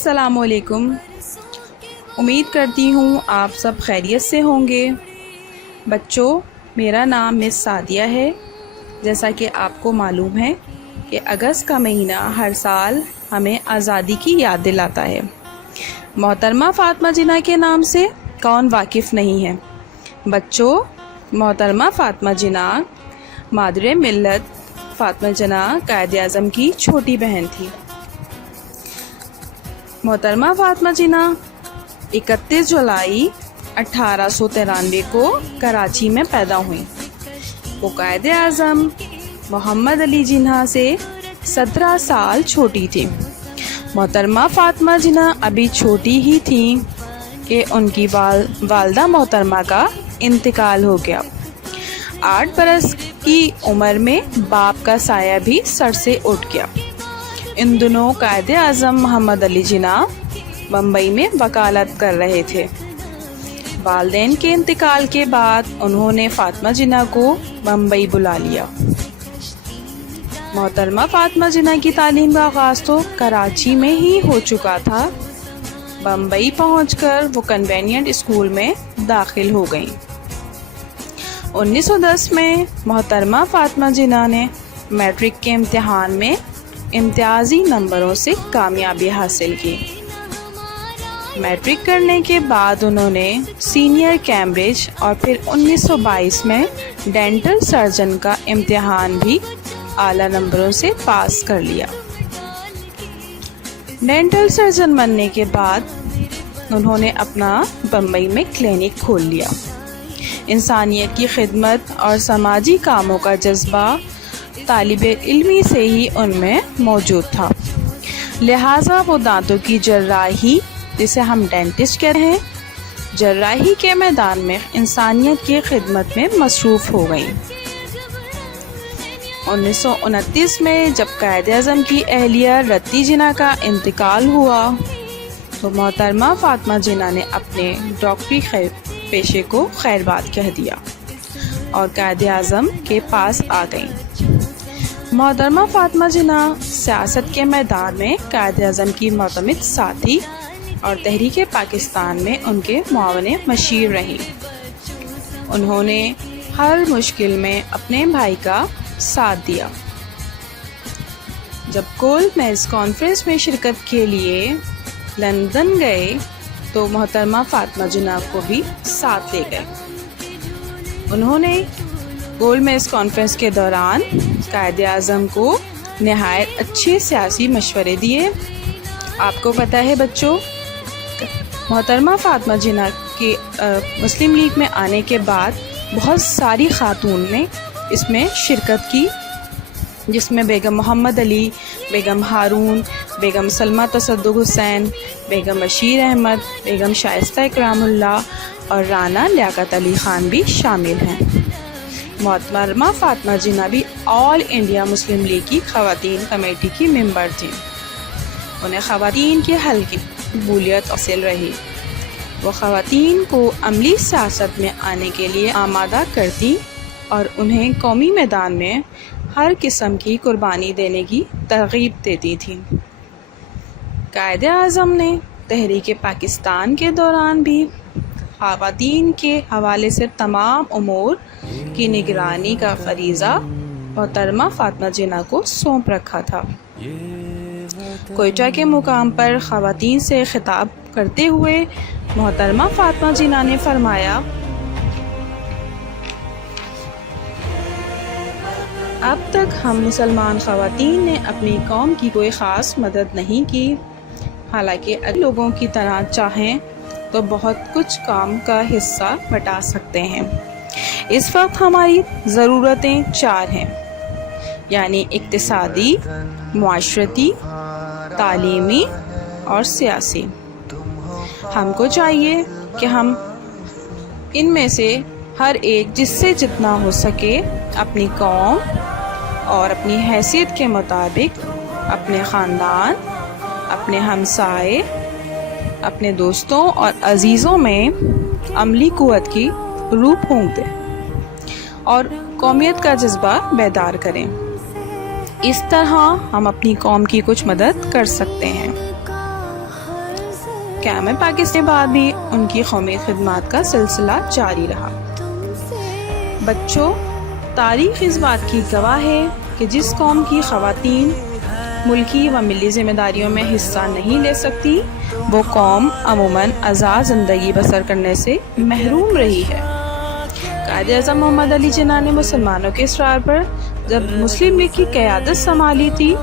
السلام علیکم۔ امید کرتی ہوں آپ سب خیریت سے ہوں گے۔ بچوں، میرا نام مس سعدیہ ہے۔ جیسا کہ آپ کو معلوم ہے کہ اگست کا مہینہ ہر سال ہمیں آزادی کی یاد دلاتا ہے۔ محترمہ فاطمہ جناح کے نام سے کون واقف نہیں ہے؟ بچوں، محترمہ فاطمہ جناح مادر ملت فاطمہ جناح قائد اعظم کی چھوٹی بہن تھی۔ محترمہ فاطمہ جناح 31 جولائی 1893 کو کراچی میں پیدا ہوئیں۔ وہ قائد اعظم محمد علی جناح سے 17 سال چھوٹی تھیں۔ محترمہ فاطمہ جناح ابھی چھوٹی ہی تھیں کہ ان کی والدہ محترمہ کا انتقال ہو گیا۔ 8 برس کی عمر میں باپ کا سایہ بھی سر سے اٹھ گیا۔ ان دنوں قائد اعظم محمد علی جناح بمبئی میں وکالت کر رہے تھے۔ والدین کے انتقال کے بعد انہوں نے فاطمہ جناح کو بمبئی بلا لیا۔ محترمہ فاطمہ جناح کی تعلیم کا آغاز تو کراچی میں ہی ہو چکا تھا۔ بمبئی پہنچ کر وہ کنوینئنٹ اسکول میں داخل ہو گئیں۔ 1910 میں محترمہ فاطمہ جناح نے میٹرک کے امتحان میں امتیازی نمبروں سے کامیابی حاصل کی۔ میٹرک کرنے کے بعد انہوں نے سینئر کیمبرج اور پھر 1922 میں ڈینٹل سرجن کا امتحان بھی اعلیٰ نمبروں سے پاس کر لیا۔ ڈینٹل سرجن بننے کے بعد انہوں نے اپنا بمبئی میں کلینک کھول لیا۔ انسانیت کی خدمت اور سماجی کاموں کا جذبہ طالب علمی سے ہی ان میں موجود تھا، لہٰذا وہ دانتوں کی جراحی، جسے ہم ڈینٹسٹ کہتے ہیں، جراحی کے میدان میں انسانیت کی خدمت میں مصروف ہو گئیں۔ 1929 میں جب قائد اعظم کی اہلیہ رتی جناح کا انتقال ہوا تو محترمہ فاطمہ جناح نے اپنے ڈاکٹری پیشے کو خیر باد کہہ دیا اور قائد اعظم کے پاس آ گئیں۔ محترمہ فاطمہ جناح سیاست کے میدان میں قائد اعظم کی معتمد ساتھی اور تحریک پاکستان میں ان کے معاون مشیر رہیں۔ انہوں نے ہر مشکل میں اپنے بھائی کا ساتھ دیا۔ جب گولڈ میز کانفرنس میں شرکت کے لیے لندن گئے تو محترمہ فاطمہ جناح کو بھی ساتھ لے گئے۔ انہوں نے گولڈ میز کانفرنس کے دوران قائد اعظم کو نہایت اچھے سیاسی مشورے دیے۔ آپ کو پتہ ہے بچوں، محترمہ فاطمہ جناح کے مسلم لیگ میں آنے کے بعد بہت ساری خاتون نے اس میں شرکت کی، جس میں بیگم محمد علی، بیگم ہارون، بیگم سلمہ تصدق حسین، بیگم بشیر احمد، بیگم شائستہ اکرام اللہ اور رانا لیاقت علی خان بھی شامل ہیں۔ محترمہ فاطمہ جناح بھی آل انڈیا مسلم لیگ کی خواتین کمیٹی کی ممبر تھیں۔ انہیں خواتین کے حل کی قبولیت حاصل رہی۔ وہ خواتین کو عملی سیاست میں آنے کے لیے آمادہ کرتی اور انہیں قومی میدان میں ہر قسم کی قربانی دینے کی ترغیب دیتی تھیں۔ قائد اعظم نے تحریک پاکستان کے دوران بھی خواتین کے حوالے سے تمام امور کی نگرانی کا فریضہ محترمہ فاطمہ جناح کو سونپ رکھا تھا۔ کوئٹہ کے مقام پر خواتین سے خطاب کرتے ہوئے محترمہ فاطمہ جناح نے فرمایا، اب تک ہم مسلمان خواتین نے اپنی قوم کی کوئی خاص مدد نہیں کی، حالانکہ اگر لوگوں کی طرح چاہیں تو بہت کچھ کام کا حصہ بٹا سکتے ہیں۔ اس وقت ہماری ضرورتیں 4 ہیں، یعنی اقتصادی، معاشرتی، تعلیمی اور سیاسی۔ ہم کو چاہیے کہ ہم ان میں سے ہر ایک جس سے جتنا ہو سکے اپنی قوم اور اپنی حیثیت کے مطابق اپنے خاندان، اپنے ہمسائے، اپنے دوستوں اور عزیزوں میں عملی قوت کی روح پھونک دیں اور قومیت کا جذبہ بیدار کریں۔ اس طرح ہم اپنی قوم کی کچھ مدد کر سکتے ہیں۔ قیام پاکستان کے بعد بھی ان کی قومی خدمات کا سلسلہ جاری رہا۔ بچوں، تاریخ اس بات کی گواہ ہے کہ جس قوم کی خواتین ملکی و ملی ذمہ داریوں میں حصہ نہیں لے سکتی، وہ قوم عموماً آزاد زندگی بسر کرنے سے محروم رہی ہے۔ قائد اعظم محمد علی جناح نے مسلمانوں کے اصرار پر جب مسلم لیگ کی قیادت سنبھالی تھی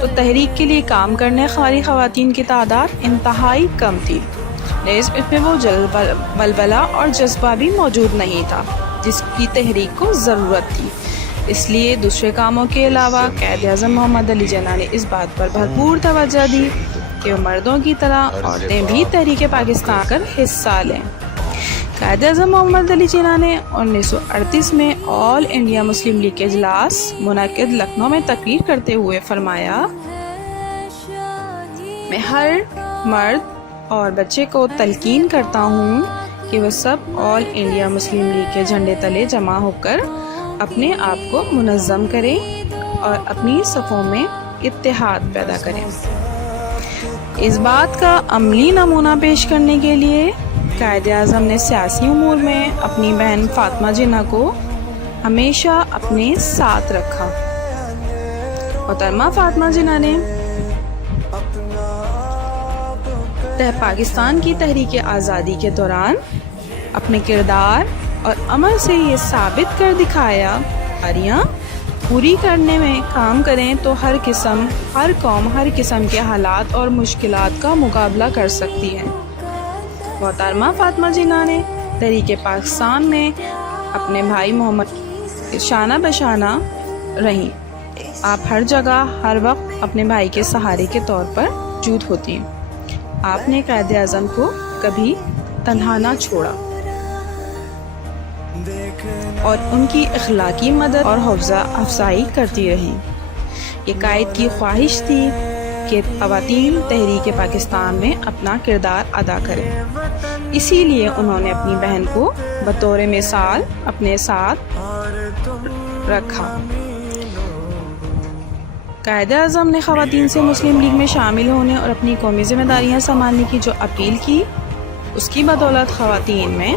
تو تحریک کے لیے کام کرنے والی خواتین کی تعداد انتہائی کم تھی، نیز اس میں وہ بلبلہ اور جذبہ بھی موجود نہیں تھا جس کی تحریک کو ضرورت تھی۔ اس لیے دوسرے کاموں کے علاوہ قائد اعظم محمد علی جناح نے اس بات پر بھرپور توجہ دی کہ وہ مردوں کی طرح عورتیں بھی تحریک پاکستان کر حصہ لیں۔ قائد اعظم محمد علی جناح نے 1938 میں آل انڈیا مسلم لیگ کے اجلاس منعقد لکھنؤ میں تقریر کرتے ہوئے فرمایا، میں ہر مرد اور بچے کو تلقین کرتا ہوں کہ وہ سب آل انڈیا مسلم لیگ کے جھنڈے تلے جمع ہو کر اپنے آپ کو منظم کریں اور اپنی صفوں میں اتحاد پیدا کریں۔ اس بات کا عملی نمونہ پیش کرنے کے لیے قائد اعظم نے سیاسی امور میں اپنی بہن فاطمہ جناح کو ہمیشہ اپنے ساتھ رکھا۔ محترمہ فاطمہ جناح نے پاکستان کی تحریک آزادی کے دوران اپنے کردار اور عمل سے یہ ثابت کر دکھایا کہ پوری کرنے میں کام کریں تو ہر قوم ہر قسم کے حالات اور مشکلات کا مقابلہ کر سکتی ہے۔ محترمہ فاطمہ جناح نے تحریک پاکستان میں اپنے بھائی محمد شانہ بشانہ رہیں۔ آپ ہر جگہ ہر وقت اپنے بھائی کے سہارے کے طور پر موجود ہوتی ہیں۔ آپ نے قائد اعظم کو کبھی تنہا نہ چھوڑا اور ان کی اخلاقی مدد اور حوصلہ افزائی کرتی رہی۔ یہ قائد کی خواہش تھی کہ خواتین تحریک پاکستان میں اپنا کردار ادا کریں، اسی لیے انہوں نے اپنی بہن کو بطور مثال اپنے ساتھ رکھا۔ قائد اعظم نے خواتین سے مسلم لیگ میں شامل ہونے اور اپنی قومی ذمہ داریاں سنبھالنے کی جو اپیل کی، اس کی بدولت خواتین میں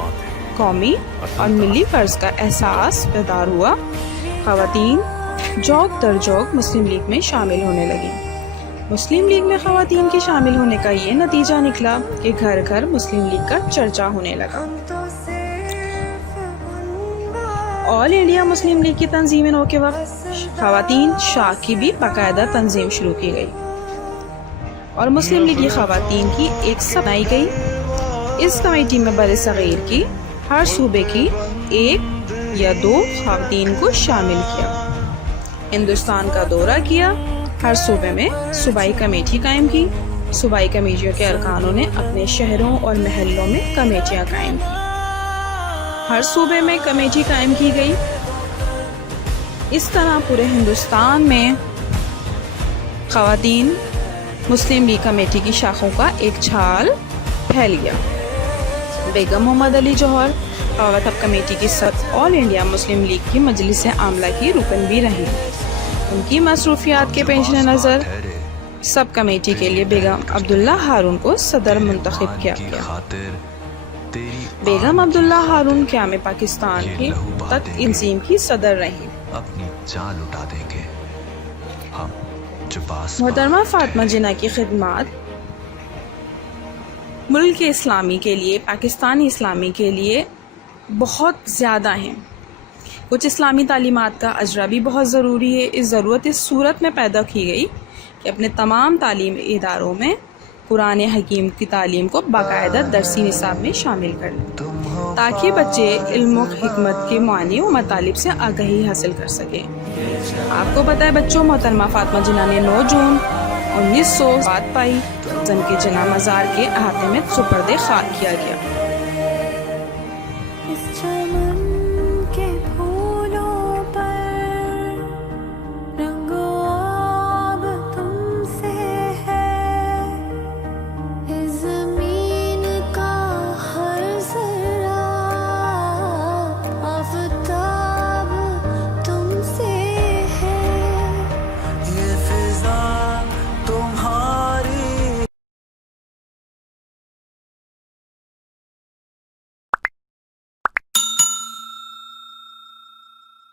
قومی اور ملی فرض کا احساس بیدار ہوا۔ خواتین جوک در جوک مسلم لیگ میں شامل ہونے لگیں۔ مسلم لیگ میں خواتین کے شامل ہونے کا یہ نتیجہ نکلا کہ گھر گھر مسلم لیگ کا چرچا ہونے لگا۔ آل انڈیا مسلم لیگ کی تنظیم نو کے وقت خواتین شاخ کی بھی باقاعدہ تنظیم شروع کی گئی اور مسلم لیگ کی خواتین کی ایک سب بنائی گئی۔ اس کمیٹی میں بر صغیر کی ہر صوبے کی 1 یا 2 خواتین کو شامل کیا، ہندوستان کا دورہ کیا، ہر صوبے میں صوبائی کمیٹی قائم کی۔ صوبائی کمیٹیوں کے ارکانوں نے اپنے شہروں اور محلوں میں کمیٹیاں قائم کی، ہر صوبے میں کمیٹی قائم کی گئی۔ اس طرح پورے ہندوستان میں خواتین مسلم لیگ کمیٹی کی شاخوں کا ایک جھال پھیل گیا۔ بیگم محمد علی جوہر خواتین کمیٹی کی صدر آل انڈیا مسلم لیگ کی مجلس عاملہ کی رکن بھی رہیں۔ ان کی مصروفیات کے پیش نظر سب کمیٹی کے لیے بیگم عبداللہ ہارون کو صدر منتخب کیا گیا۔ بیگم عبداللہ ہارون قیام پاکستان کی تک تنظیم کی صدر رہیں۔ محترمہ فاطمہ جناح کی خدمات ملک اسلامی کے لیے، پاکستانی اسلامی کے لیے بہت زیادہ ہیں۔ کچھ اسلامی تعلیمات کا اجرا بھی بہت ضروری ہے۔ اس ضرورت اس صورت میں پیدا کی گئی کہ اپنے تمام تعلیمی اداروں میں قرآن حکیم کی تعلیم کو باقاعدہ درسی نصاب میں شامل کر لیں تاکہ بچے علم و حکمت کے معنی و مطالب سے آگاہی حاصل کر سکیں۔ آپ کو پتہ ہے بچوں، محترمہ فاطمہ جناح نے 9 جون 1907 پائی جن کے جناح مزار کے احاطے میں سپرد خاک کیا گیا۔